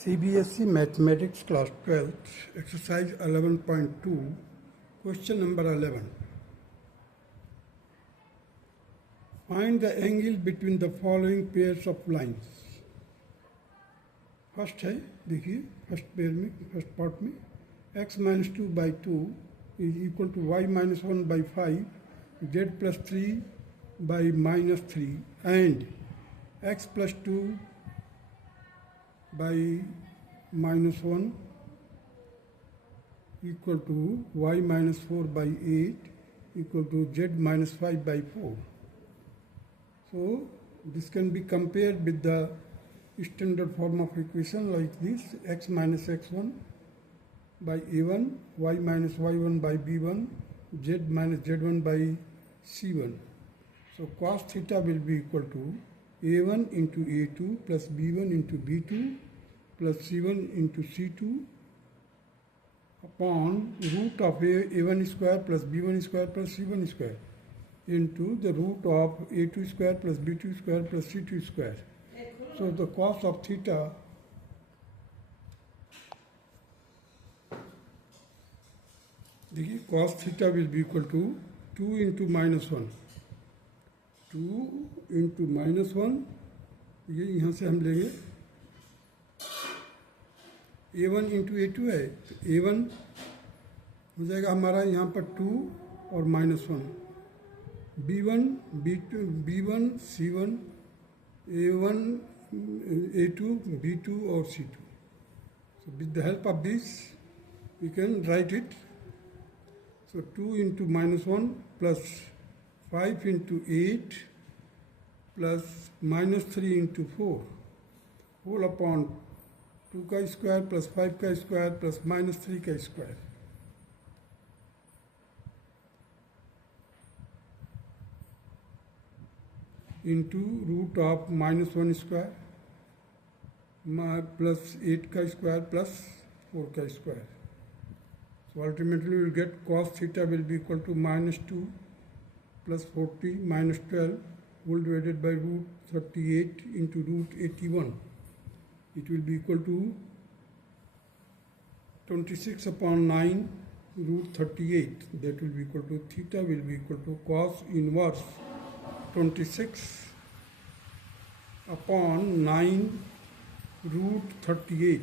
CBSE Mathematics Class 12th, Exercise 11.2, Question number 11. Find the angle between the following pairs of lines. First है, देखिए first pair में, first part में x minus 2 by 2 is equal to y minus 1 by 5 z plus 3 by minus 3 and x plus 2 by minus 1 equal to y minus 4 by 8 equal to z minus 5 by 4. So this can be compared with the standard form of equation like this: x minus x1 by a1, y minus y1 by b1, z minus z1 by c1. So cos theta will be equal to a1 into a2 plus b1 into b2 plus c1 into c2 upon root of a1 square plus b1 square plus c1 square into the root of a2 square plus b2 square plus c2 square. So the cos of theta देखिए cos theta will be equal to 2 into minus 1. 2 into minus 1, ये यहाँ से हम लेंगे a1 into a2 है, तो a1 हो जाएगा हमारा यहाँ पर 2 और minus 1, b1 b2 b1 c1 a1 a2 b2 और c2. So with the help of this we can write it. So 2 into minus 1 plus 5 into 8 plus minus 3 into 4 whole upon 2 का square plus 5 का square plus minus 3 का square. Into root of minus 1 square plus 8 का square plus 4 का square. So ultimately we will get cos theta will be equal to minus 2 plus 40 minus 12 whole divided by root 38 into root 81. It will be equal to 26 upon 9 root 38. That will be equal to theta will be equal to cos inverse 26 upon 9 root 38.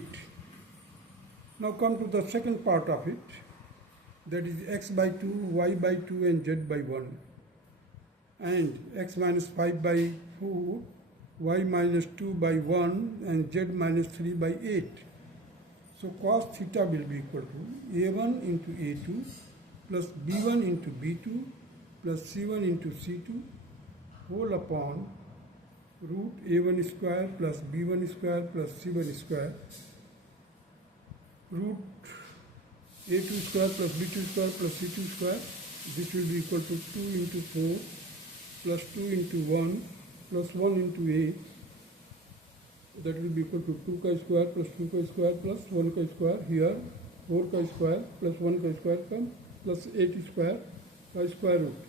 Now come to the second part of it, that is x by 2, y by 2 and z by 1, and x minus 5 by 4, y minus 2 by 1 and z minus 3 by 8. So cos theta will be equal to a1 into a2 plus b1 into b2 plus c1 into c2 whole upon root a1 square plus b1 square plus c1 square, root a2 square plus b2 square plus c2 square. This will be equal to 2 into 4 plus 2 into 1 plus 1 into 8. That will be equal to 2 ka square plus 2 ka square plus 1 ka square. Here 4 ka square plus 1 ka square comes plus 8 square का square root.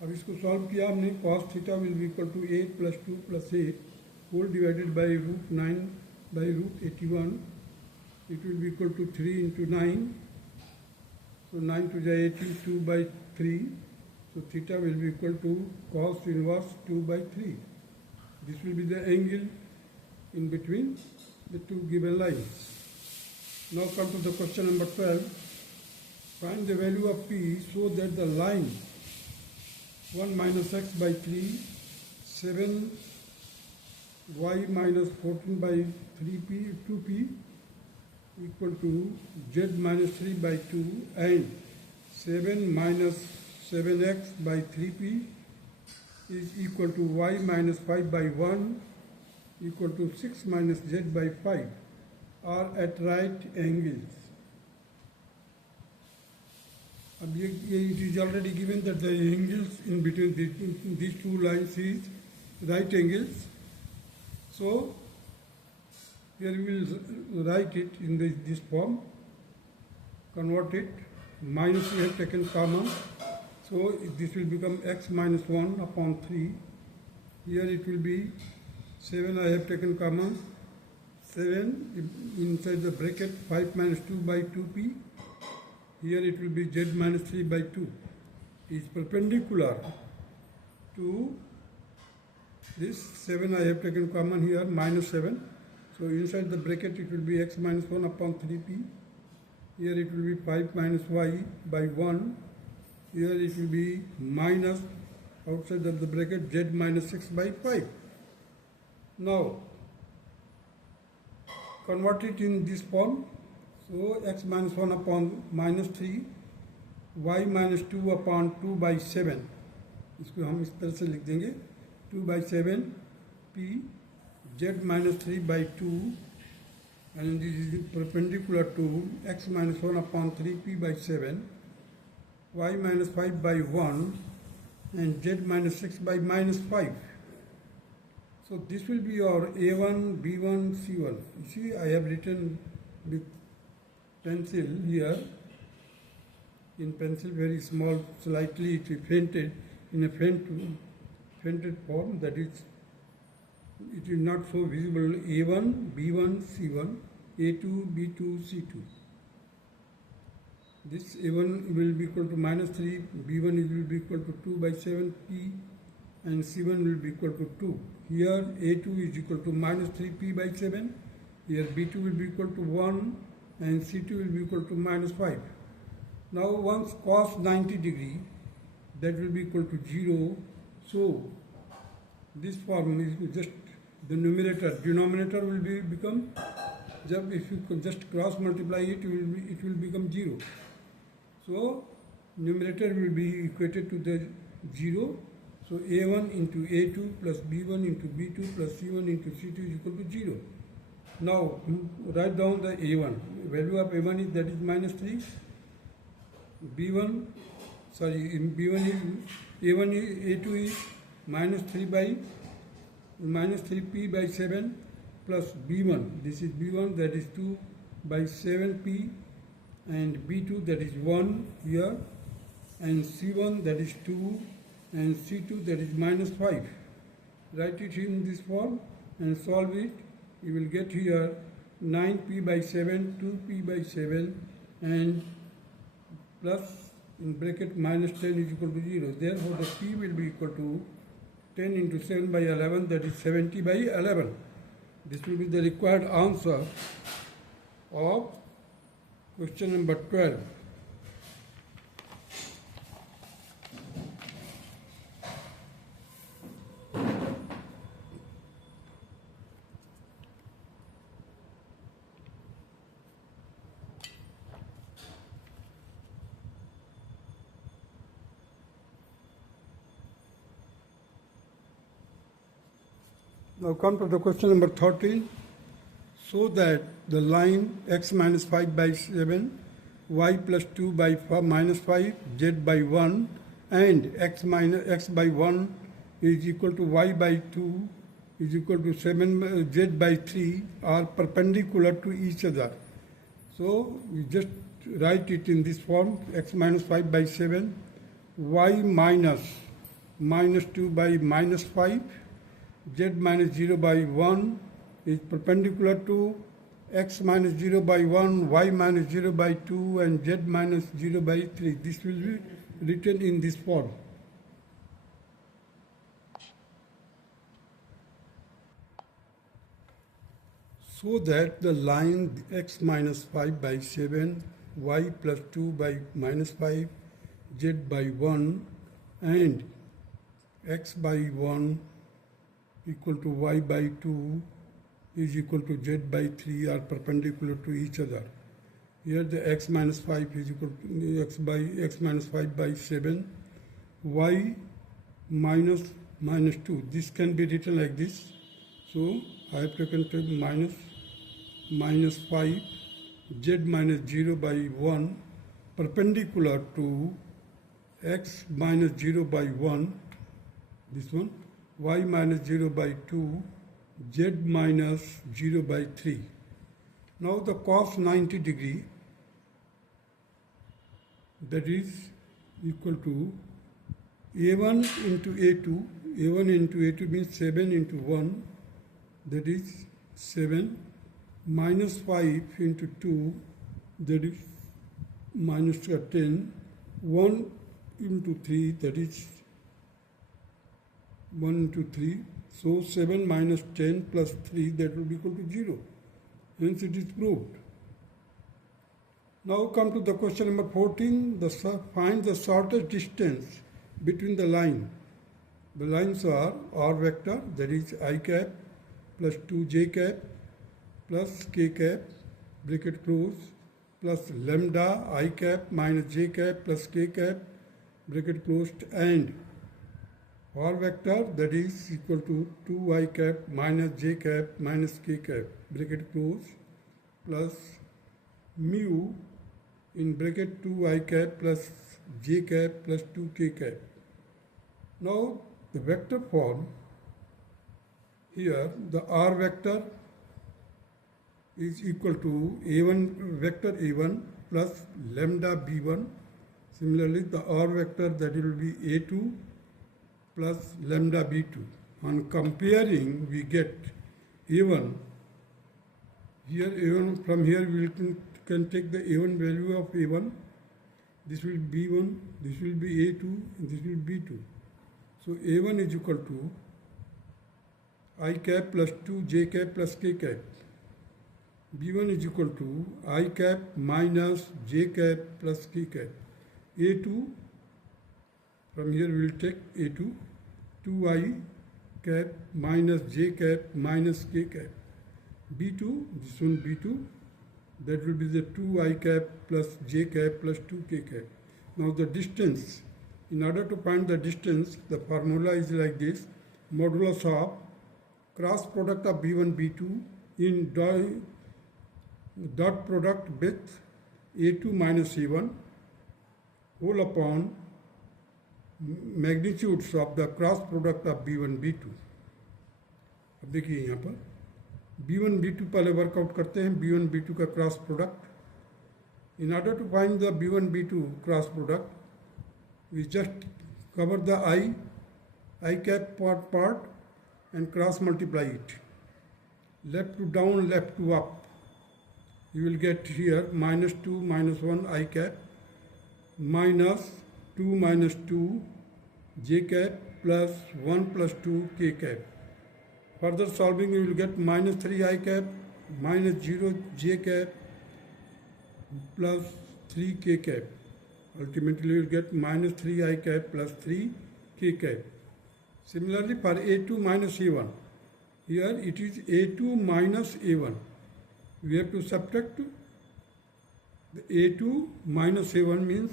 अब इसको solve किया हमने. cos theta will be equal to 8 plus 2 plus 8 whole divided by root 9 by root 81. It will be equal to 3 into 9. So 9 टू जाए 82 by 3. So theta will be equal to cos inverse 2 by 3. This will be the angle in between the two given lines. Now come to the question number 12. Find the value of p so that the line 1 minus x by 3, 7 y minus 14 by 3p 2p equal to z minus 3 by 2 and 7 minus 7x by 3p is equal to y minus 5 by 1 equal to 6 minus z by 5 are at right angles. अब ये it is already given that the angles in between these two lines is right angles. So here we will write it in this form, convert it. Minus we have taken common, so this will become x minus 1 upon 3. Here it will be 7 I have taken common, 7 inside the bracket 5 minus 2 by 2p. Here it will be z minus 3 by 2 is perpendicular to this 7. I have taken common here, minus 7. So inside the bracket it will be x minus 1 upon 3p. Here it will be 5 minus y by 1. Here it will be minus, outside of the bracket, z minus 6 by 5. Now convert it in this form. So x minus 1 upon minus 3, y minus 2 upon 2 by 7. इसको हम इस तरह से लिख देंगे, 2 by 7 p z minus 3 by 2, and this is perpendicular to x minus 1 upon 3p by 7, y minus 5 by 1, and z minus 6 by minus 5. So this will be our A1, B1, C1. You see, I have written with pencil here, in pencil very small, slightly it is fainted in a fainted form, that is, it is not so visible. A1, B1, C1, A2, B2, C2. This A1 will be equal to minus 3, B1 will be equal to 2 by 7p, and C1 will be equal to 2. Here A2 is equal to minus 3p by 7, here B2 will be equal to 1, and C2 will be equal to minus 5. Now once cos 90 degree, that will be equal to 0. So this form is just the numerator. Denominator will become, if you could just cross multiply it, it will become 0. So numerator will be equated to the 0. So A1 into A2 plus B1 into B2 plus C1 into C2 is equal to 0. Now write down the A1. Value of A1 is, that is minus 3. B1, sorry, in B1 is, A1 is, A2 is minus 3p by 7 plus B1. This is B1, that is 2 by 7p, and B2, that is 1 here, and C1, that is 2, and C2, that is minus 5. Write it in this form and solve it. You will get here 9p by 7, 2p by 7, and plus in bracket minus 10 is equal to 0. Therefore the p will be equal to 10 into 7 by 11, that is 70 by 11. This will be the required answer of question number 12. Now come to the question number 13. So that the line x minus 5 by 7, y plus 2 by minus 5, z by 1, and x by 1 is equal to y by 2 is equal to 7 z by 3 are perpendicular to each other. So we just write it in this form: x minus 5 by 7, y minus 2 by minus 5, z minus 0 by 1 is perpendicular to x minus 0 by 1, y minus 0 by 2, and z minus 0 by 3. This will be written in this form. So that the line x minus 5 by 7, y plus 2 by minus 5, z by 1, and x by 1 equal to y by 2 is equal to z by 3 are perpendicular to each other. Here the x minus 5 is equal to x minus 5 by 7, y minus 2. This can be written like this. So I have taken to minus 5, z minus 0 by 1 perpendicular to x minus 0 by 1, this one, y minus 0 by 2, z minus 0 by 3. Now the cos 90 degree, that is equal to A1 into A2. A1 into A2 means 7 into 1, that is 7, minus 5 into 2, that is minus 10, 1 into 3, that is 1 into 3, so 7 minus 10 plus 3, that will be equal to 0. Hence it is proved. Now come to the question number 14, find the shortest distance between the line. The lines are r vector, that is I cap plus 2j cap plus k cap, bracket close, plus lambda I cap minus j cap plus k cap, bracket closed, and r vector, that is equal to 2I cap minus j cap minus k cap, bracket close, plus mu in bracket 2I cap plus j cap plus 2k cap. Now the vector form, here the r vector is equal to a1 vector a1 plus lambda b1. Similarly the r vector, that will be a2 plus lambda b2. On comparing, we get a1. Here a1, from here we can take the a1 value of a1. This will be b1, this will be a2, and this will be b2. So a1 is equal to I cap plus 2 j cap plus k cap. b1 is equal to I cap minus j cap plus k cap. a2, from here we will take a2, 2I cap minus j cap minus k cap. b2, this one b2, that will be the 2I cap plus j cap plus 2k cap. Now the distance, in order to find the distance, the formula is like this: modulus of cross product of b1 b2 in dot product with a2 minus a1 whole upon magnitudes of the cross product of b1 b2. अब देखिए यहाँ पर b1 b2 पहले workout करते हैं, b1 b2 का cross product. In order to find the b1 b2 cross product, we just cover the I cap part and cross multiply it. Left to down, left to up. You will get here minus 2 minus 1 I cap minus 2 minus 2 j cap plus 1 plus 2 k cap. Further solving, you will get minus 3 I cap minus 0 j cap plus 3 k cap. Ultimately, you will get minus 3 I cap plus 3 k cap. Similarly, for a2 minus a1, here it is a2 minus a1. We have to subtract the a2 minus a1 means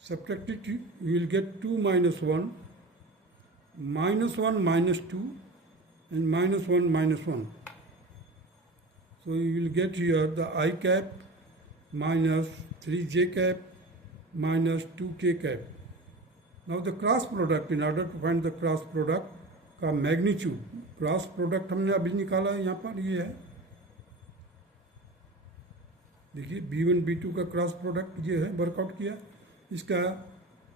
subtract it, you will get 2 minus 1, minus 1 minus 2, and minus 1 minus 1. So you will get here the I cap minus 3j cap minus 2k cap. Now the cross product, in order to find the cross product का magnitude, cross product हमने अभी निकाला है, यहाँ पर ये है, देखिए b1 b2 का क्रॉस प्रोडक्ट ये है, वर्कआउट किया. इसका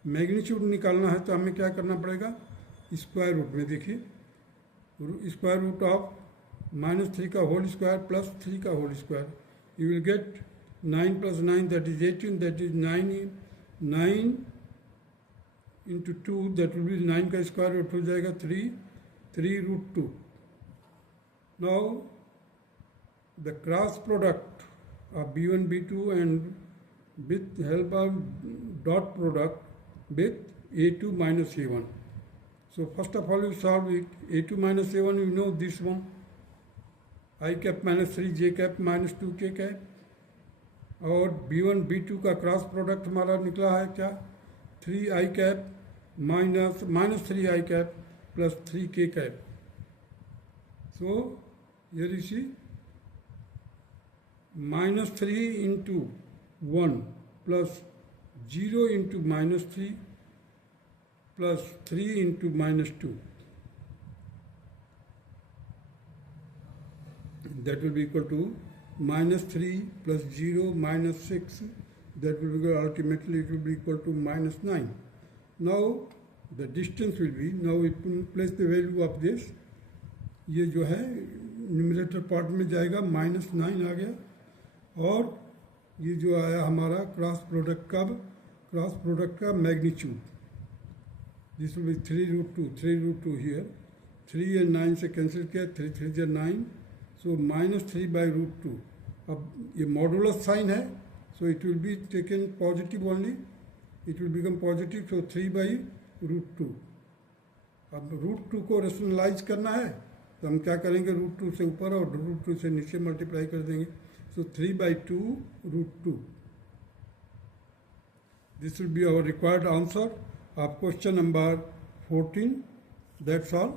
मैग्नीट्यूड निकालना है तो हमें क्या करना पड़ेगा, स्क्वायर रूट में. देखिए स्क्वायर रूट ऑफ -3 का होल स्क्वायर प्लस 3 का whole square, you will get 9 plus 9, that is 18, that is 9 into 2, that will be 9 का स्क्वायर रूट हो जाएगा 3 root 2. Now the cross product of b1 b2 and with help of dot product with a2 minus a1. So first of all you solve it. a2 minus a1, you know this one, I cap minus 3 j cap minus 2k cap. और b1 b2 का cross product हमारा निकला है क्या, 3i cap minus 3i cap plus 3k cap. So here you see minus 3 into 1 plus 0 into minus 3 plus 3 into minus 2. That will be equal to minus 3 plus 0 minus 6. That will be, ultimately it will be equal to minus 9. Now the distance will be, now we place the value of this, ये जो है numerator part में जाएगा, -9 आ गया। और ये जो आया हमारा क्रॉस प्रोडक्ट का magnitude, this will B 3√2 here, 3 और 9 से कैंसिल किया, 3 3 जा 9, सो -3/√2। अब ये मॉडुलस साइन है, so it will be taken positive only, it will become positive, so 3/√2। अब √2 को रेशनलाइज करना है तो हम क्या करेंगे, √2 से ऊपर और √2 से नीचे मल्टीप्लाई कर देंगे, so 3/2√2। This will be our required answer of question number 14। That's all.